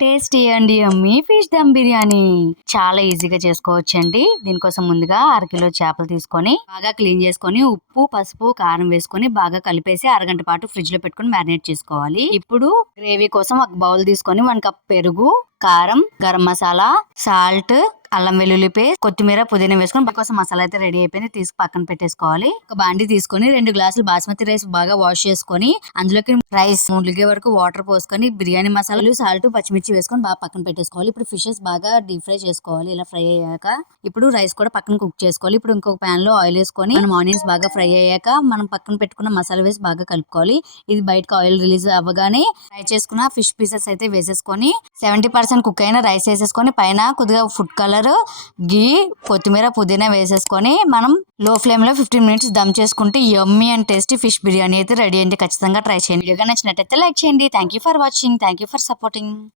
Tasty and yummy fish dum biryani చాలా ఈజీగా చేసుకోవచ్చండి. దీనికోసం ముందుగా అరకిలో చేపలు తీసుకొని బాగా క్లీన్ చేసుకొని ఉప్పు, పసుపు, కారం వేసుకొని బాగా కలిపేసి అరగంట పాటు ఫ్రిడ్జ్ లో పెట్టుకొని మ్యారినేట్ చేసుకోవాలి. ఇప్పుడు గ్రేవీ కోసం ఒక బౌల్ తీసుకొని 1 కప్ పెరుగు, కారం, గరం మసాలా, సాల్ట్, అల్లం వెల్లుల్లి పేస్ట్, కొత్తిమీర, పుదీనా వేసుకొని కోసం మసాలా అయితే రెడీ అయిపోయింది. తీసుకు పక్కన పెట్టేసుకోవాలి. ఒక బాండి తీసుకొని 2 గ్లాసులు బాస్మతి రైస్ బాగా వాష్ చేసుకొని అందులోకి రైస్ ములిగే వరకు వాటర్ పోసుకొని బిర్యానీ మసాలాలు, సాల్ట్, పచ్చిమిర్చి వేసుకొని బాగా పక్కన పెట్టేసుకోవాలి. ఇప్పుడు ఫిషెస్ బాగా డీప్ ఫ్రై చేసుకోవాలి. ఇలా ఫ్రై అయ్యాక ఇప్పుడు రైస్ కూడా పక్కన కుక్ చేసుకోవాలి. ఇప్పుడు ఇంకొక ప్యాన్ లో ఆయిల్ వేసుకొని మనం ఆనియన్స్ బాగా ఫ్రై అయ్యాక మనం పక్కన పెట్టుకున్న మసాలా వేసి బాగా కలుపుకోవాలి. ఇది బయటకు ఆయిల్ రిలీజ్ అవ్వగానే ఫ్రై చేసుకున్న ఫిష్ పీసెస్ అయితే వేసేసుకొని 70% కుక్ అయిన రైస్ వేసేసుకొని పైన కొద్దిగా ఫుడ్ కలర్, గీ, కొత్తిమీర, పుదీనా వేసేసుకొని మనం లో ఫ్లేమ్ లో 15 మినిట్స్ దమ్ చేసుకుంటే యమ్మీ అండ్ టేస్టీ ఫిష్ బిర్యానీ అయితే రెడీ అండి. ఖచ్చితంగా ట్రై చేయండి. వీడియో నచ్చినట్టయితే లైక్ చేయండి. Thank you for watching. Thank you for supporting.